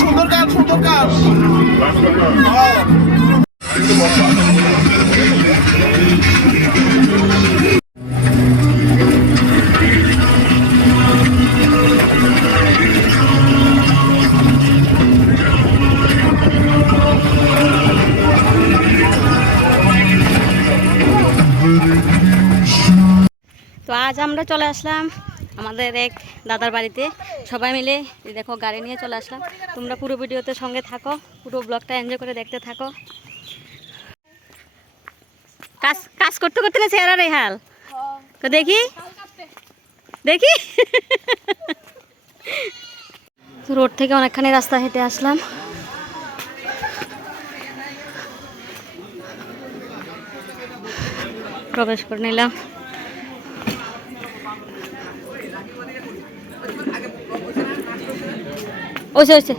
সুন্দর কাজ সুন্দর কাজ। আমরা চলে আসলাম আমাদের এক দাদার বাড়িতে। সবাই মিলে দেখো গাড়ি নিয়ে চলে আসলাম। তোমরা পুরো ভিডিওতে সঙ্গে থাকো, পুরো ব্লগটা এনজয় করে দেখতে থাকো। কাজ কাজ করতে করতে না চেহারা রে হাল তো দেখি দেখি। রোড থেকে অনেকখানি রাস্তা হেঁটে আসলাম। প্রবেশ করে নিলাম। ওইসে ওইছে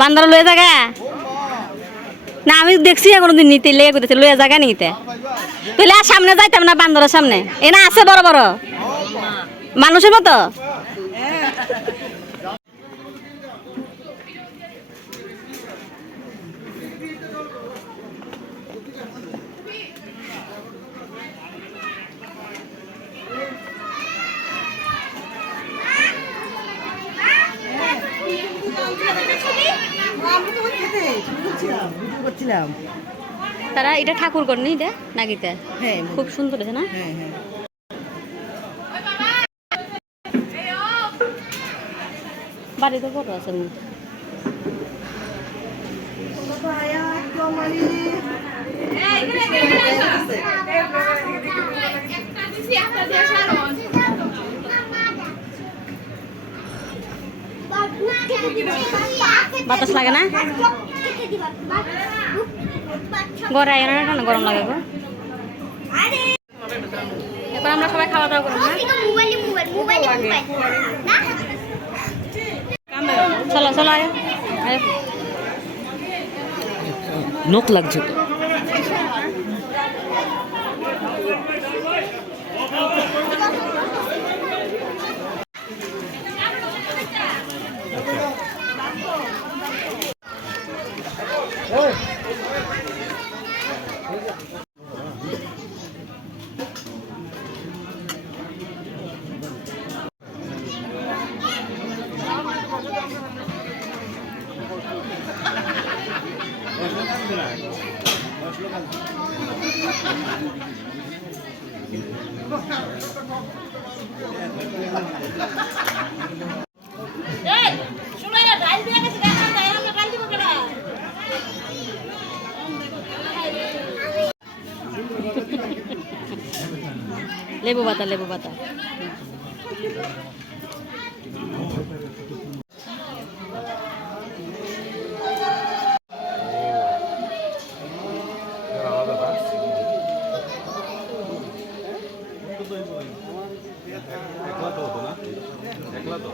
বান্দর লয়ে জাগা না, আমি দেখছি কোনোদিন নিতে, লেগে করতেছে লয়ে জাগা নিতে। তুই আর সামনে যাইতাম না বান্দরের সামনে। এ না আছে বড় বড়। মানুষের মতো? করছিলাম তারা এটা ঠাকুর করনি এটা নাগিতে? হ্যাঁ খুব সুন্দর আছে না? হ্যাঁ হ্যাঁ। বাড়িতে বড় আছে। বাতাস লাগে না? গড়ে আয় না গরম লাগে গো? এরপর আমরা সবাই খাওয়া দাওয়া করব হ্যাঁ? চলো চলো আয়। আয়। নখ লাগছে তো। লেবু পাতা লেবু পাতা। একলা তো না একলা তো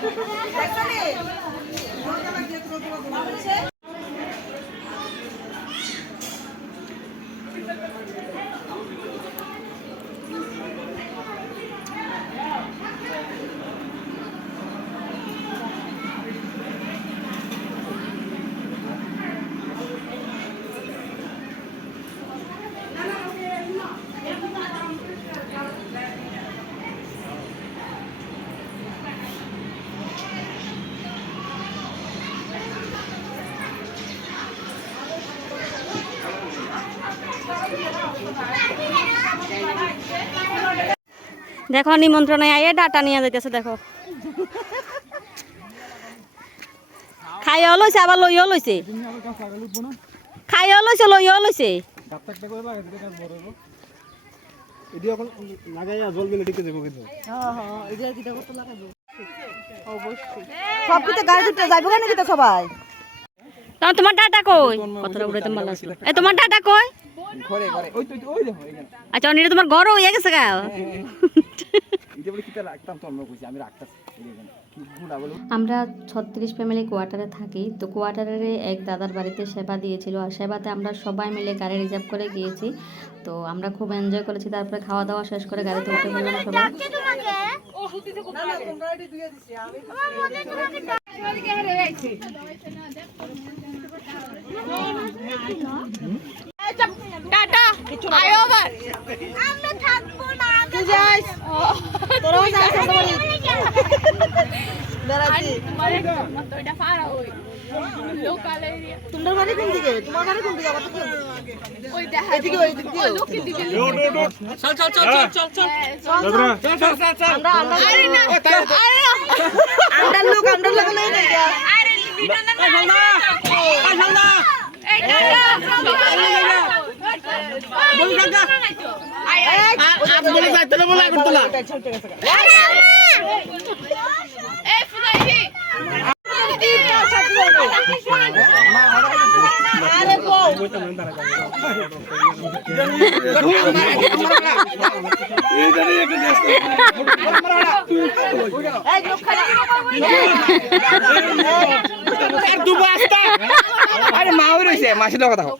দেখো দেখো নিমন্ত্রণে আইয়ে ডাটা নিয়ে যাইতেছে দেখো। খাইও লইছে আবার লইও লইছে। খাইও লইছে লইও লইছে। তোমার ডাটা কই? কথাটা উড়াইতে ভালো এ তোমার ডাটা কই? আচ্ছা অনিটা তোমার ঘর হয়ে গেছে গা এটা বলে কিটা রাখতাম তো আমরা আমরা ছত্রিশ ফ্যামিলি কোয়ার্টারে থাকি তো কোয়ার্টারে এক দাদার বাড়িতে সেবা দিয়েছিল। আর সেবাতে আমরা সবাই মিলে গাড়ি রিজার্ভ করে গিয়েছি। তো আমরা খুব এনজয় করেছি। তারপরে খাওয়া দাওয়া শেষ করে গাড়িতে উঠে পড়লাম সবাই। তুই যাইস তোরাও যাইস বেড়াচ্ছি তোমার বাড়ি কোন দিকে? তোমার বাড়ি কোন দিকে? আবার তো এদিকে ওই দিক দিয়ে। আমরা আমরা আমরা লোক আমরা লোক লই নাই গা আপনি বলে যাইতে না বলে করতে না আরে বউ এই লোক খালি আর দুবো আসতা আরে মা রইছে মাসির কথা হোক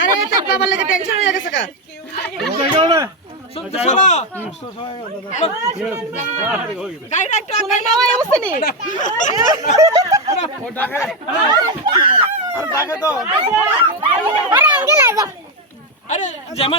আরে তোর বাবার লাগে টেনশন হয়ে গেছে কা গাড়িটা একটু আগে নামাই অবস্থা নেই জামা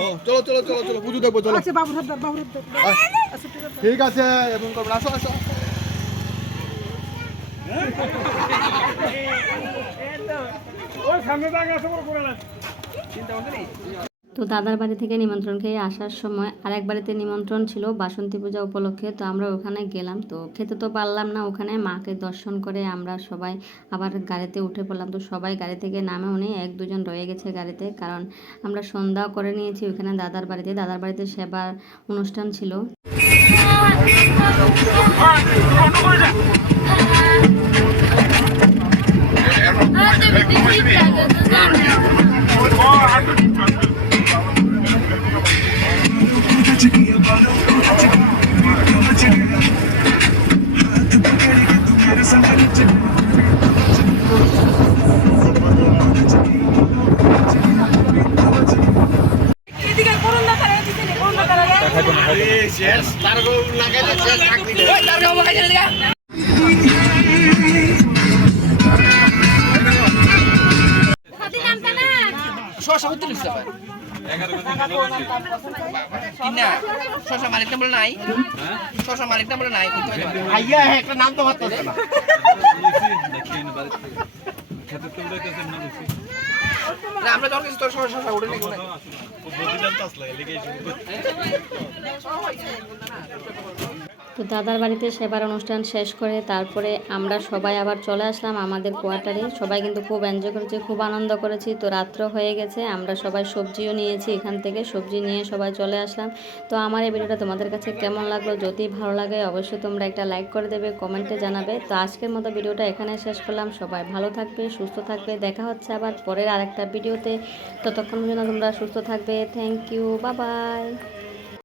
ও চলো চলো চলো চলো পুজো দেখব চলো। আচ্ছা বাবুর ঠিক আছে। এবং করবেন আসো আসো তো দাদার বাড়ি থেকে নিমন্ত্রণ খেয়ে আসার সময় আরেক বাড়িতে নিমন্ত্রণ ছিল বাসন্তী পূজা উপলক্ষে তো আমরা ওখানে গেলাম তো খেতে তো পারলাম না ওখানে মাকে দর্শন করে আমরা সবাই আবার গাড়িতে উঠে পড়লাম তো সবাই গাড়ি থেকে নামে উনি এক দুজন রয়ে গেছে গাড়িতে কারণ আমরা সন্ধ্যাও করে নিয়েছি ওখানে দাদার বাড়িতে দাদার বাড়িতে সেবার অনুষ্ঠান ছিল শশা মালিক নাম্বার নাই শশা মালিক নাম্বার নাই একটা নাম তো ভাবতেছে না। আমরা যখন তোর শশা শশা উঠে নাকি ওখানে? তো দাদার বাড়িতে সেবার অনুষ্ঠান শেষ করে তারপরে আমরা সবাই আবার চলে আসলাম আমাদের কোয়ার্টারে। সবাই কিন্তু খুব এনজয় করেছি, খুব আনন্দ করেছি। তো রাত্র হয়ে গেছে, আমরা সবাই সবজিও নিয়েছি এখান থেকে, সবজি নিয়ে সবাই চলে আসলাম। তো আমার এই ভিডিওটা তোমাদের কাছে কেমন লাগল? যদি ভালো লাগে অবশ্যই তোমরা একটা লাইক করে দেবে কমেন্টে জানাবে। তো আজকের মতো ভিডিওটা এখানে শেষ করলাম। সবাই ভালো থাকবে, সুস্থ থাকবে। দেখা হচ্ছে আবার পরের আরেকটা ভিডিওতে। ততক্ষণ পর্যন্ত তোমরা সুস্থ থাকবে। থ্যাংক ইউ বাবাই